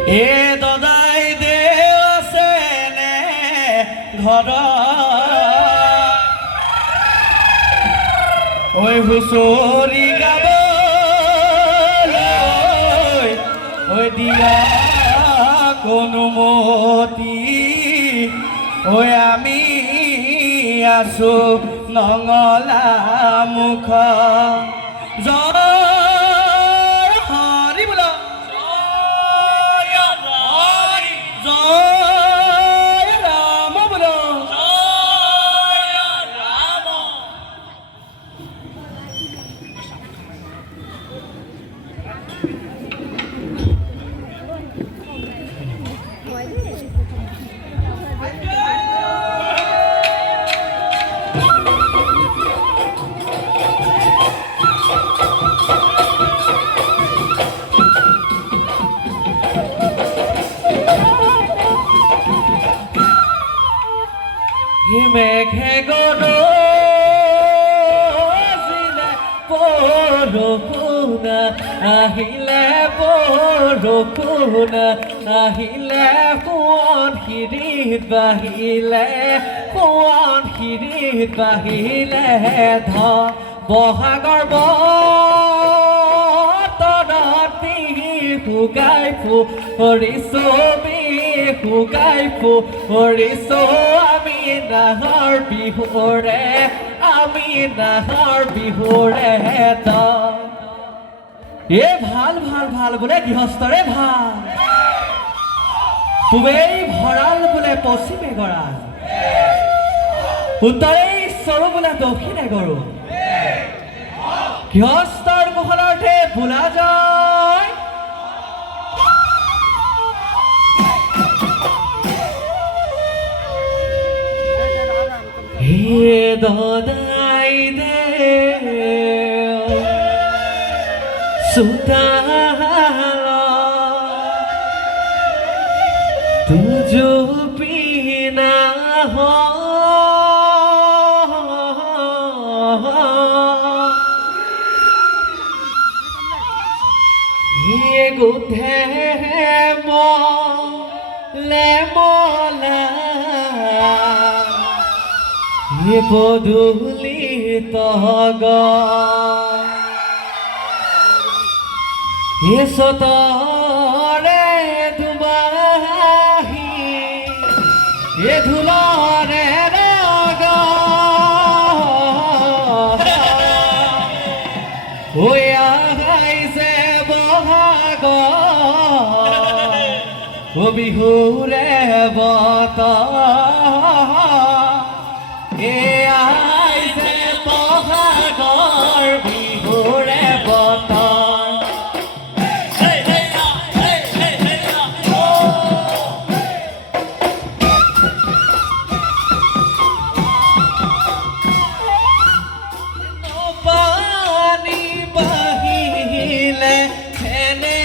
এ দদাই দে আছে নে ঘৰ ঐ হুঁচৰি গাবলৈ ঐ দিয়া অনুমতি ঐ আমি আছো নঙলা মুখ জয় হৰি বোল জয় ৰাম বোল জয় ৰাম মেঘে গৰজিলে বৰষুণ আহিলে বৰষুণ আহিলে সোৱণ শিৰিত বাঢ়িলে সোৱণ শিৰিত বাঢ়িলে বহাগৰ বতৰত শুকাই ফুৰিছো শুকাই ফুৰিছো আমি নাহৰ বিহুৰে আমি নাহৰ বিহুৰে এ ভাল ভাল ভাল বোলে গৃহস্থৰে ভাল পূবেই ভঁৰাল বোলে পশ্চিমে গঁৰাল উত্তৰেই চৰু বোলে দক্ষিণে গৰু গৃহস্থৰ কুশলাৰ্থে বোলা যায় হে দদাই দে চোতাল তুজো পিনা হে গোধে মলে মলা পদূলি তগ হে সতৰে দুবাহি হে ধুলৰে ৰগ হৈ আগাইছে বহাগ বিহুৰে বতৰ এ আইছে বহাগৰ বিহুৰে বতৰ পানী বাহিলে এনে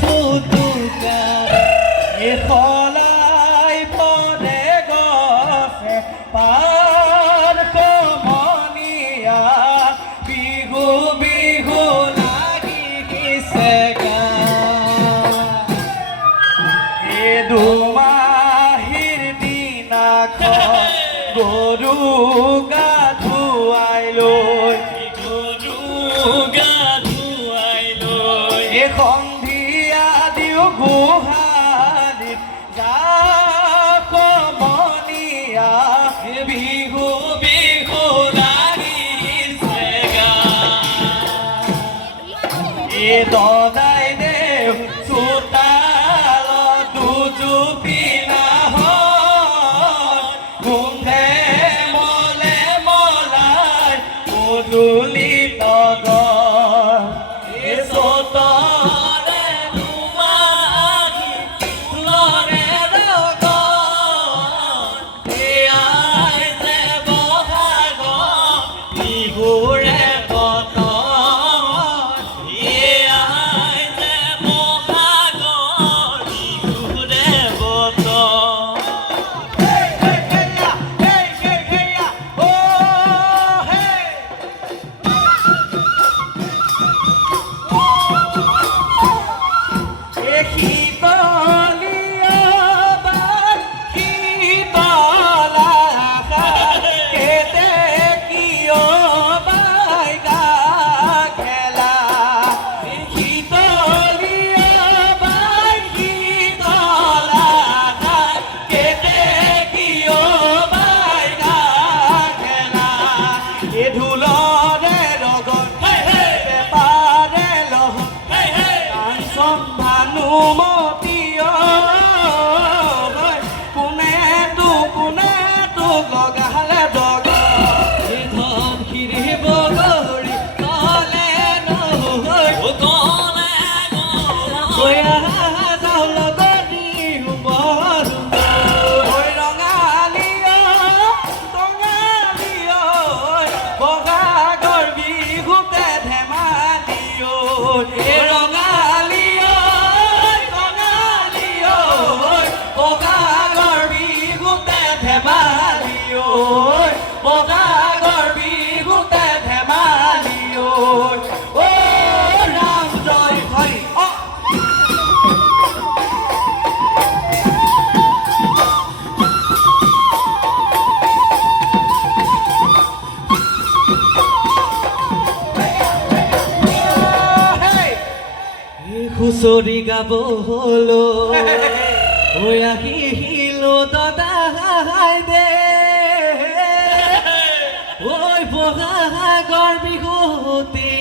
ফুটুকা সলাই পদে গছে পাৰ কমনীয়া বিহু বিহু লাগিছে গান এ দুমাহীৰ দিনাখন গৰু গা ধুৱাই লৈ এই সন্ধিয়া দিও গোহালিত মনিয়া বিহু বিহু লাগিছে এ দদাই দে চোতাল দুজুপি নাহৰ গোন্ধে মলে মলাই পদূলি তগৰ এ চোতৰে দুমাহী ফুলৰে ৰগ সুমতি কোনে তোক লগালে জগ ধন খিৰি বগৰী কলে নহয় কৈ আহা যাওঁ লগৰী হুমৰ ঐ ৰঙালী বহাগৰ বিহুতে ধেমালি এই ৰঙালী বহাগৰ বিহুতে ধেমালি বহাগৰ বিহুতে ধেমালি ঐ ৰাম জয় হৰি হুঁচৰি গাবলৈ ঐ আহিলো দদাই দে ঐ বহাগৰ বিহুতি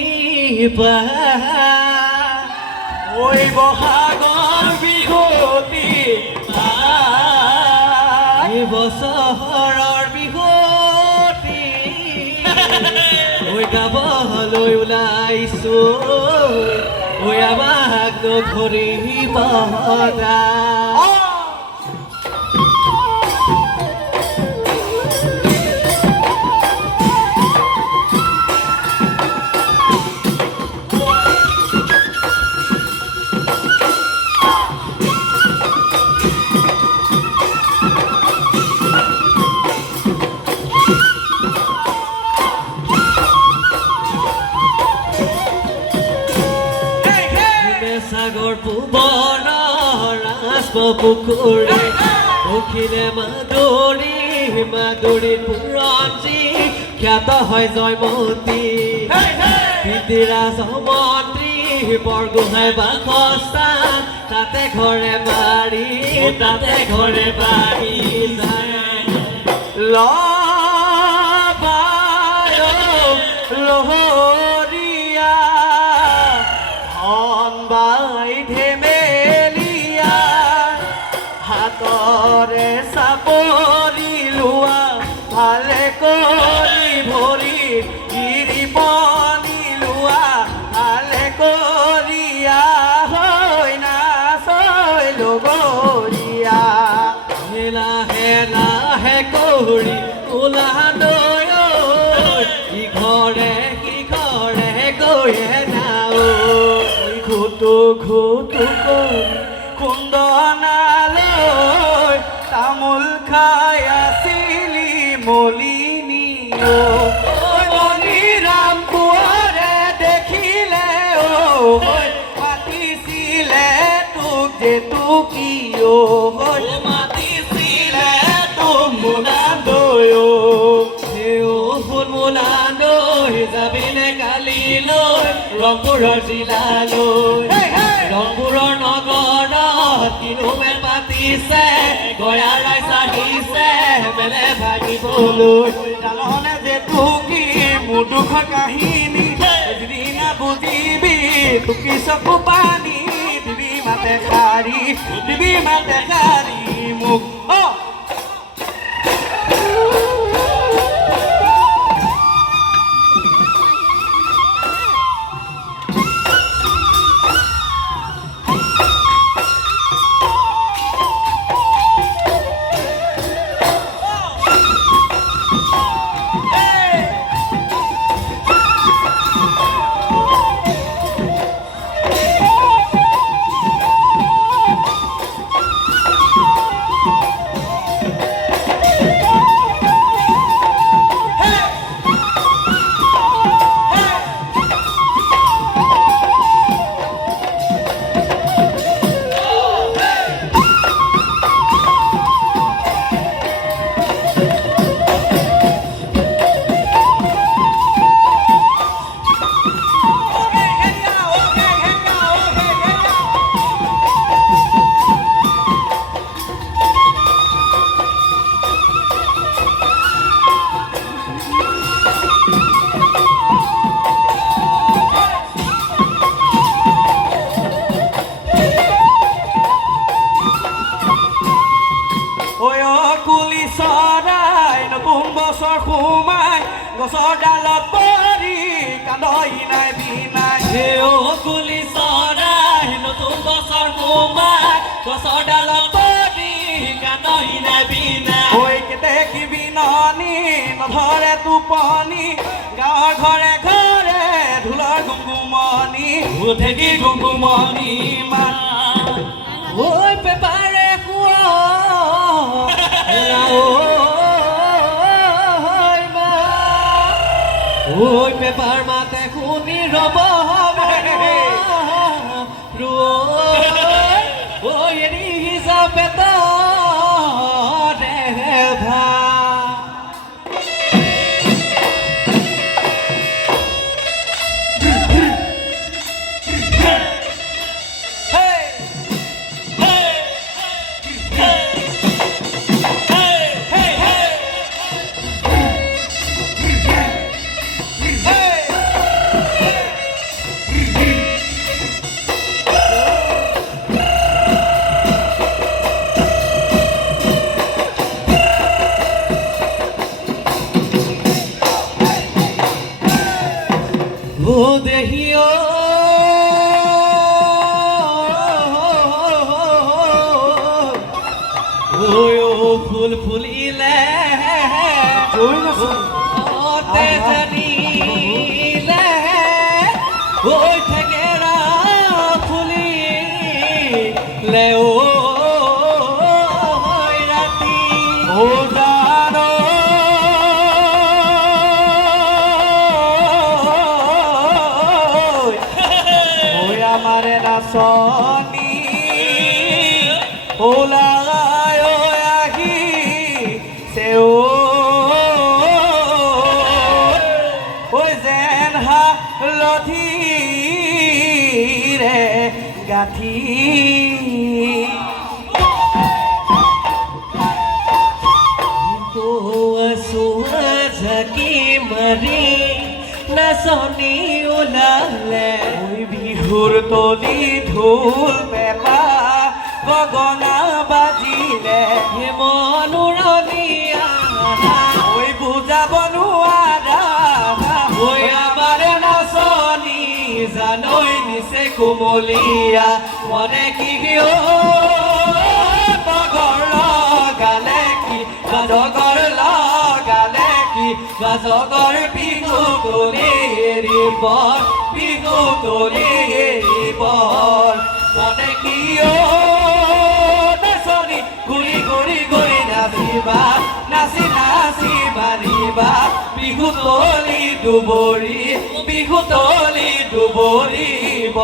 ঐ বহাগৰ বিহুতি বছৰৰ বিহুতি ঐ গাবলৈ ওলাইছো ঐ আমাক নধৰিব সাগৰ পুবৰ পুখুৰী দক্ষিণে মাদুৰীৰ পুৰঞ্জী খ্যাত হয় জয়মতী পিতৃৰাজ মন্ত্ৰী বৰগোহাঁই বাসস্থান তাতে ঘৰে বাৰী লহৰীয়া বাই ধেমেলীয়া হাতৰে চাপৰি লোৱা ভালে কৰি ভৰি গিৰিপনি লোৱা ভালে কৰিয়া হৈ নাচৈ লগৰীয়া লাহে লাহে কৰি ওলা নৈ ইঘৰে গৈয়ে নাও ঘুটু কৰি কুন্দনালৈ তামোল খাই আছিলি মলিনী মণিৰাম কোঁৱৰে দেখিলে মাতিছিলে তোক যে টুকিও মাতিছিলে তোক মোনালৈ মোনালৈ যাবিনে কালিলৈ ৰংপুৰৰ জিলালৈ ৰংপুৰৰ নগৰত কিনোমে পাতিছে গয়া ৰাইজ আহিছে মেলে ভাগিবলৈ জাননে যে টুকি মোৰ দুখৰ কাহিনী দিনা বুজিবি টুকি চকু পানী দিবি মাতে শাৰী মোক গছৰ ডালত পৰি কান্দই নাই বিনাই হেও কুলি চৰাই নতুন বছৰ সোমাই গছৰ ডালত পৰি কান্দই নাই বিনাই ঐ কেতেকী বিননি নধৰে টোপনি গাঁৱৰ ঘৰে ঘৰে ঢোলৰ গুমগুমনি উঠেকি গুমগুমনি মা ঐ পেপাৰে কোৱা ঐ পেপাৰ মাতে শুনি ৰব ঐ এৰি যাওঁ পেটৰে ভা ও দেহিও ফুল ফুলিলে জানিলে ওই থেকেরা ফুলিলে ও রাতি ও জানো ওই আমারে নাচনি ওলায় আহি সে ওই যেন হালধি রে গাঠি ঝাকি মাৰি নাচনি ওলালে ওই বিহুৰ তলি ঢোল পেপা গগনা বাজিলে মনোৰণিয়া ওই বুজাব নোৱাৰা ওই আমাৰ নাচনি জানৈ নিচে কুমলীয়া মনে কি গিও পগৰ লগালে কি বাজগৰ লগালে কি বাজগৰ বিহু তলি এৰিব বিহু তলি এৰিব মনে কি নাচনি ঘূৰি ঘূৰি ঘূৰি নাচিবা নাচি নাচি বাঢ়িবা বিহু তলি দুবৰি বিহু তলি দুবৰিব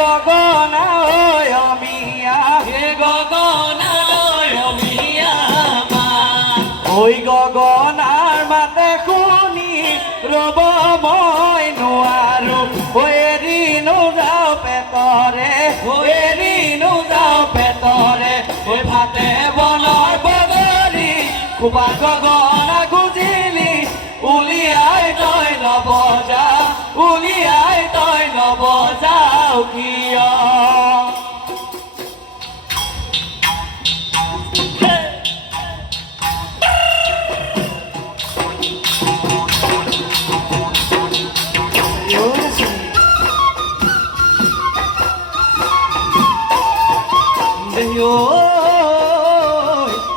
গগনা ঐ অমিয়া হে গগনা অমিয়া মা ওই গগনাৰ মাতে শুনি ৰব মই নোৱাৰো ঐ এৰি নোযাওঁ পেটৰে ঐ এৰি নোযাওঁ পেটৰে ঐ ভাতে বনৰ বগৰী খোপা গগনা গুজিলি উলিয়াই তই নবজা কিয়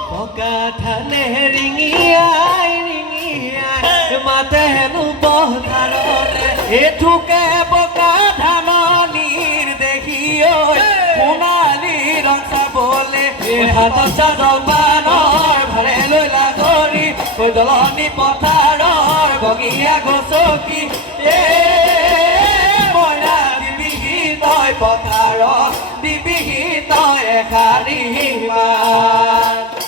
পকা ধানে ৰিঙিয়াই ৰিঙিয়াই মাতে হেনো পথাৰতে এঠুকে পকা ধাননিৰ দেখি ঐ সোণালী ৰং চাবলে হাতত চাদৰ বানৰ ভাৰে লৈ লাগৰি কৈ দলনি পথাৰৰ বগীয়া গছকি মইনা দিবিহি তই পথাৰত দিবিহি তই এষাৰি মান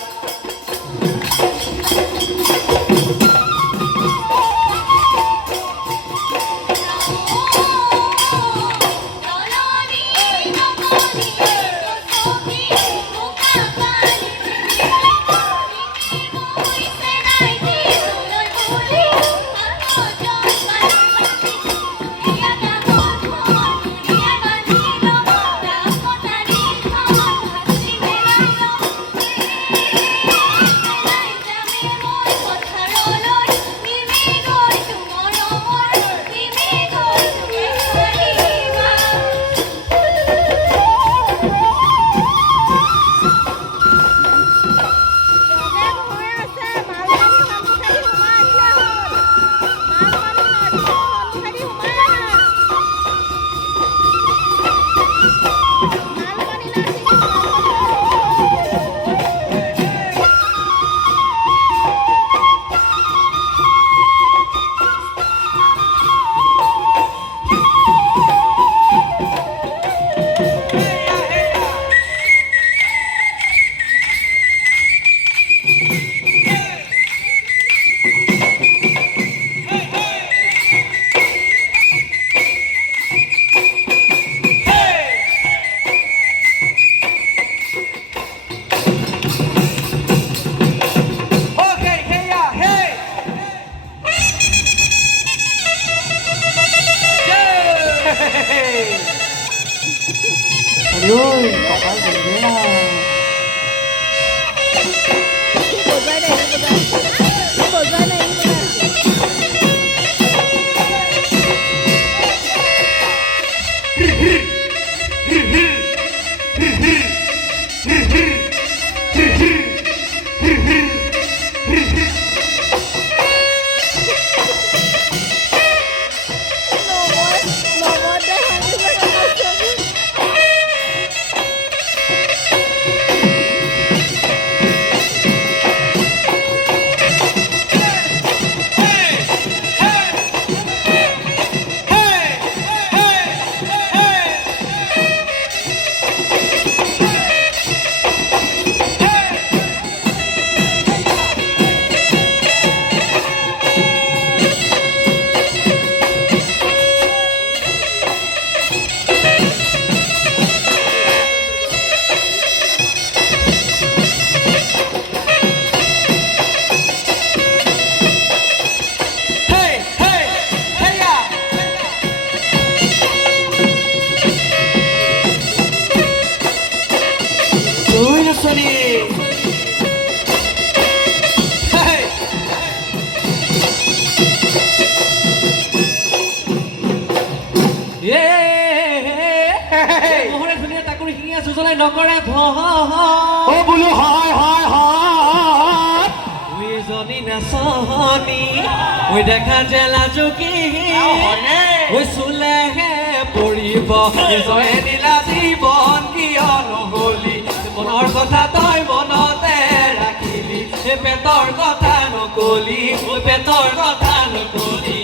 Ôi, cậu ơi, đừng thế nào. Cột dây này, cột dây này. নকৰে ও বোলো হয় হয় হয় উইজনী নাচনি উই দেখা জেলা জুকি উই চুলেহে পৰিব নিজৰে নীলা জীৱন কিয় নহলি মনৰ কথা তই মনতে ৰাখিলি পেটৰ কথা নকলি পেটৰ কথা নকলি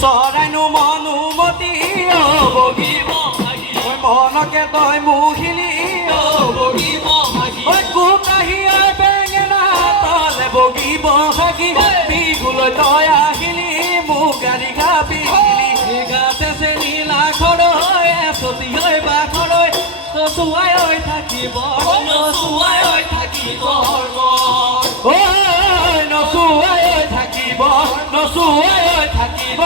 চৰাইনো মনুমতি বগিব মনকে তই মুহিলি লৈ তই আহিলি মোক গাড়ী গাবি গাতে চেনি লাখৰৈ চতি হৈ বাখৰৈ নচুৱাই হৈ থাকিব নচুৱাই হৈ থাকিব ঐ নচুৱাই থাকিব নচুৱাই থাকিব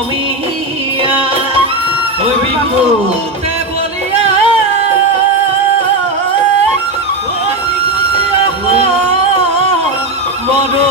অসমীয়া ঐ বিহুতে বলিয়া ঐ বিহুতে মনো